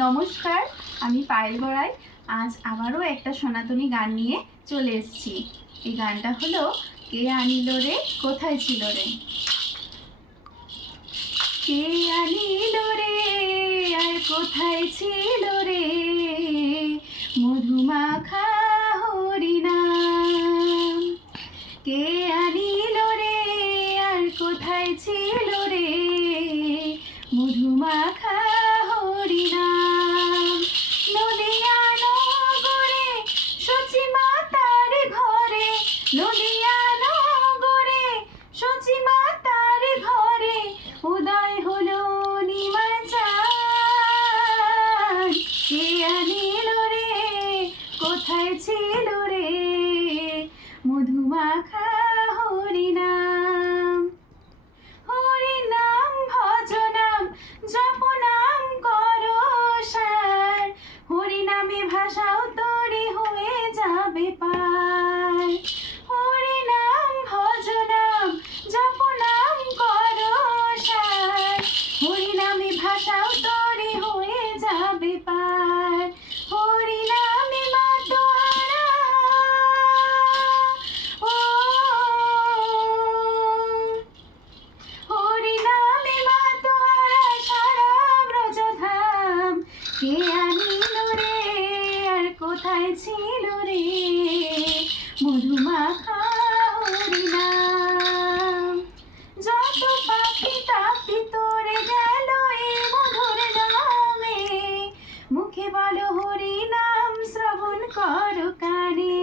নমস্কার, আমি পায়েল গড়াই আজ আবারও একটা সনাতনী গান নিয়ে চলে এসেছি। এই গানটা হলো, কে আনিল রে, কোথায় ছিল রে? কে আনিল রে, আর কোথায় ছিল রে? মধুমাখা হরিনাম। কে আনিল রে, আর কোথায় ছিল রে? মধুমাখা হরিনাম। ছিল রে। মধুমাখা হরিনাম কোথায় ছিল রে? মধুমাখা হরিনাম যত পাখি তাপি তোরে গেল এ মধুর নামে। মুখে বলো হরি নাম শ্রবণ করো কানে।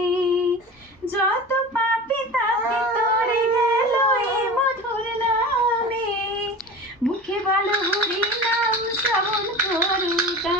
যত পাপি তাপি তোরে গেল এ মধুর নামে। মুখে বলো হরি নাম শ্রবণ করো কানে।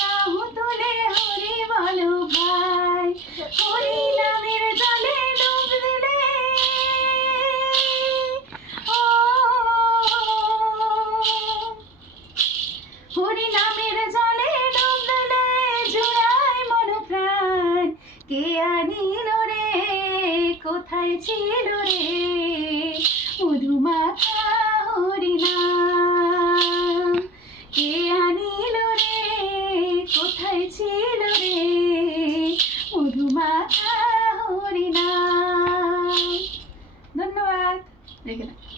বাহু তুলে হরি বলো ভাই। হরি জলে ডুব দিলে। ও, হরি জলে ডুব দিলে জুড়ায় মন প্রাণ। কে রে? কোথায় ছিল রে? মধুমাখা হরি নাম। Güle güle.